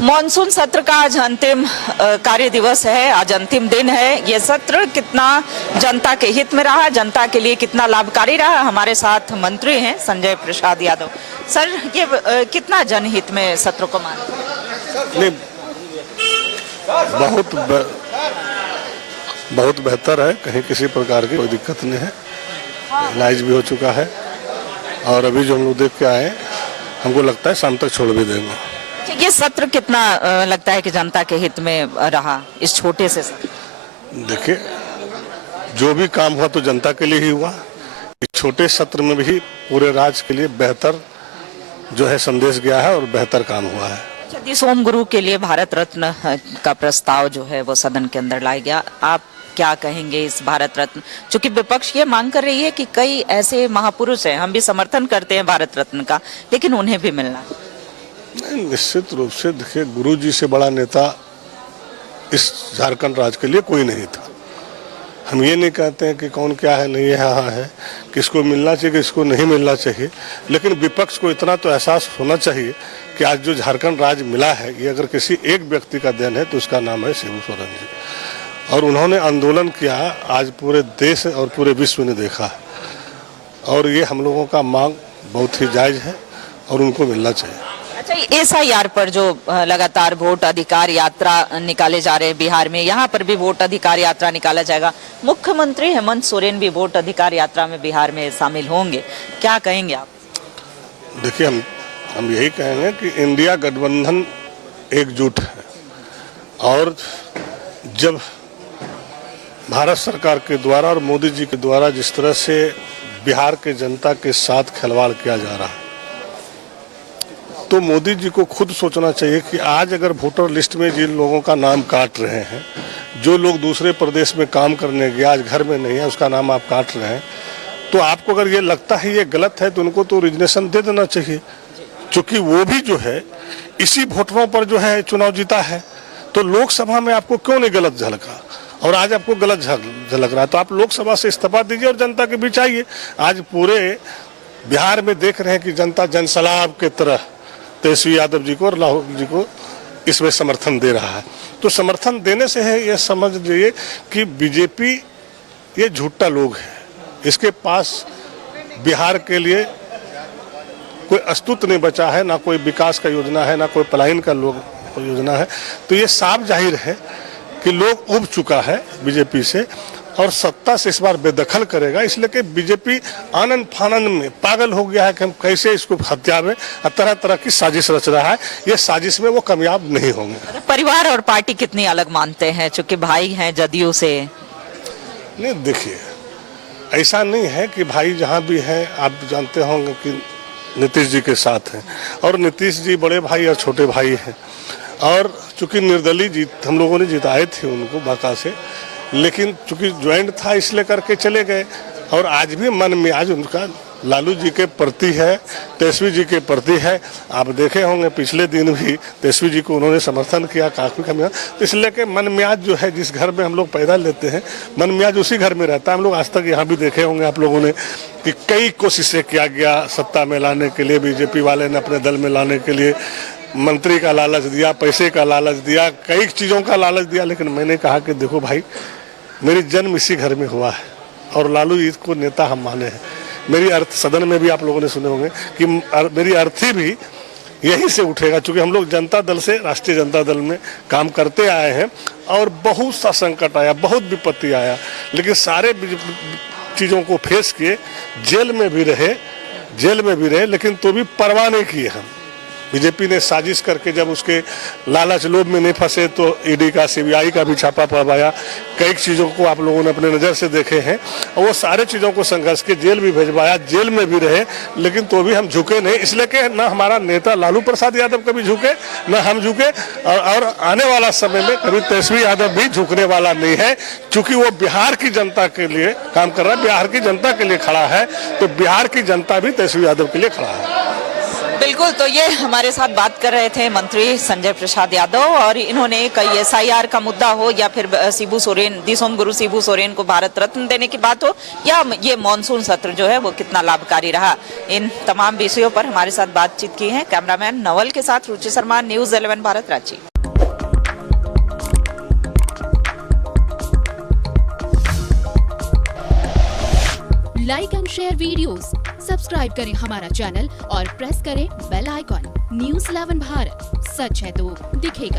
Monsoon सत्र का आज अंतिम कार्य दिवस है, आज अंतिम दिन है। ये सत्र कितना जनता के हित में रहा, जनता के लिए कितना लाभकारी रहा। हमारे साथ मंत्री हैं संजय प्रसाद यादव। सर, ये कितना जनहित में सत्र को मानते हैं? बहुत बेहतर है, कहीं किसी प्रकार की कोई दिक्कत नहीं है। इलाज भी हो चुका है और अभी जो हम लोग देख के आए, हमको लगता है शाम तक छोड़ भी देंगे। ये सत्र कितना लगता है कि जनता के हित में रहा इस छोटे से सत्र? देखिए, जो भी काम हुआ तो जनता के लिए ही हुआ। इस छोटे सत्र में भी पूरे राज्य के लिए बेहतर जो है संदेश गया है और बेहतर काम हुआ है। जगदीश ओम गुरु के लिए भारत रत्न का प्रस्ताव जो है वो सदन के अंदर लाया गया। आप क्या कहेंगे इस भारत रत्न, चूंकि विपक्ष ये मांग कर रही है कि कई ऐसे महापुरुष हैं, हम भी समर्थन करते हैं भारत रत्न का, लेकिन उन्हें भी मिलना। नहीं, निश्चित रूप से देखिए, गुरु जी से बड़ा नेता इस झारखंड राज्य के लिए कोई नहीं था। हम ये नहीं कहते हैं कि कौन क्या है, नहीं यहाँ है, किसको मिलना चाहिए किसको नहीं मिलना चाहिए, लेकिन विपक्ष को इतना तो एहसास होना चाहिए कि आज जो झारखंड राज्य मिला है, ये अगर किसी एक व्यक्ति का देन है तो उसका नाम है शिबू सोरेन जी। और उन्होंने आंदोलन किया, आज पूरे देश और पूरे विश्व ने देखा है, और ये हम लोगों का मांग बहुत ही जायज है और उनको मिलना चाहिए। अच्छा, SIR पर जो लगातार वोट अधिकार यात्रा निकाले जा रहे हैं बिहार में, यहाँ पर भी वोट अधिकार यात्रा निकाला जाएगा। मुख्यमंत्री हेमंत सोरेन भी वोट अधिकार यात्रा में बिहार में शामिल होंगे, क्या कहेंगे आप? देखिए, हम यही कहेंगे कि इंडिया गठबंधन एकजुट है, और जब भारत सरकार के द्वारा और मोदी जी के द्वारा जिस तरह से बिहार के जनता के साथ खिलवाड़ किया जा रहा है, तो मोदी जी को खुद सोचना चाहिए कि आज अगर वोटर लिस्ट में जिन लोगों का नाम काट रहे हैं, जो लोग दूसरे प्रदेश में काम करने गए आज घर में नहीं है, उसका नाम आप काट रहे हैं, तो आपको अगर ये लगता है ये गलत है तो उनको तो रिजनेशन दे देना चाहिए, क्योंकि वो भी जो है इसी वोटरों पर जो है चुनाव जीता है। तो लोकसभा में आपको क्यों नहीं गलत झलका, और आज आपको गलत झलक रहा है, तो आप लोकसभा से इस्तीफा दीजिए और जनता के बीच आइए। आज पूरे बिहार में देख रहे हैं कि जनता जनसैलाब के तरह तेजस्वी यादव जी को और राहुल जी को इसमें समर्थन दे रहा है। तो समर्थन देने से है ये समझ लीजिए कि बीजेपी ये झूठा लोग है, इसके पास बिहार के लिए कोई अस्तित्व नहीं बचा है, ना कोई विकास का योजना है, ना कोई पलायन का योजना है। तो ये साफ जाहिर है कि लोग उब चुका है बीजेपी से, और सत्ता से इस बार बेदखल करेगा, इसलिए कि बीजेपी आनंद फानंद में पागल हो गया है कि हम कैसे इसको हत्या में तरह तरह की साजिश रच रहा है। ये साजिश में वो कामयाब नहीं होंगे। परिवार और पार्टी कितनी अलग मानते हैं, चूंकि भाई हैं जदयू से? नहीं, देखिए, ऐसा नहीं है कि भाई जहाँ भी है, आप जानते होंगे कि नीतीश जी के साथ हैं, और नीतीश जी बड़े भाई और छोटे भाई हैं, और चूंकि निर्दलीय जीत हम लोगों ने जिताए थे उनको बाका से, लेकिन चूंकि ज्वाइंट था इसलिए करके चले गए। और आज भी मन में आज उनका लालू जी के प्रति है, तेजस्वी जी के प्रति है। आप देखे होंगे पिछले दिन भी तेजस्वी जी को उन्होंने समर्थन किया काफी कम, तो इसलिए कि मन में आज जो है जिस घर में हम लोग पैदा लेते हैं, मन में आज उसी घर में रहता है। हम लोग आज तक यहाँ भी देखे होंगे आप लोगों ने कि कई कोशिशें किया गया सत्ता में लाने के लिए, बीजेपी वाले ने अपने दल में लाने के लिए मंत्री का लालच दिया, पैसे का लालच दिया, कई चीज़ों का लालच दिया, लेकिन मैंने कहा कि देखो भाई, मेरी जन्म इसी घर में हुआ है और लालू जी को नेता हम माने हैं। मेरी अर्थ सदन में भी आप लोगों ने सुने होंगे कि मेरी अर्थी भी यहीं से उठेगा, क्योंकि हम लोग जनता दल से राष्ट्रीय जनता दल में काम करते आए हैं, और बहुत सा संकट आया, बहुत विपत्ति आया, लेकिन सारे चीज़ों को फेस किए, जेल में भी रहे, लेकिन तो भी परवाह नहीं किए हम। बीजेपी ने साजिश करके जब उसके लालच लोभ में नहीं फंसे तो ईडी का CBI का भी छापा पड़वाया, कई चीज़ों को आप लोगों ने अपने नज़र से देखे हैं, और वो सारे चीज़ों को संघर्ष के जेल भी भिजवाया, जेल में भी रहे, लेकिन तो भी हम झुके नहीं, इसलिए कि ना हमारा नेता लालू प्रसाद यादव कभी झुके, ना हम झुके, और आने वाला समय में कभी तेजस्वी यादव भी झुकने वाला नहीं है, क्योंकि वो बिहार की जनता के लिए काम कर रहा है, बिहार की जनता के लिए खड़ा है, तो बिहार की जनता भी तेजस्वी यादव के लिए खड़ा है। बिल्कुल, तो ये हमारे साथ बात कर रहे थे मंत्री संजय प्रसाद यादव, और इन्होंने कई एसआईआर का मुद्दा हो या फिर शिबू सोरेन, दिसोम गुरु शिबू सोरेन को भारत रत्न देने की बात हो, या ये मॉनसून सत्र जो है वो कितना लाभकारी रहा, इन तमाम विषयों पर हमारे साथ बातचीत की है। कैमरामैन नवल के साथ Ruchi Sharma, news 11 Bharat, Ranchi. Like and share videos, subscribe करें हमारा चैनल और प्रेस करें बेल आइकॉन। न्यूज़ 11 भारत, सच है तो दिखेगा।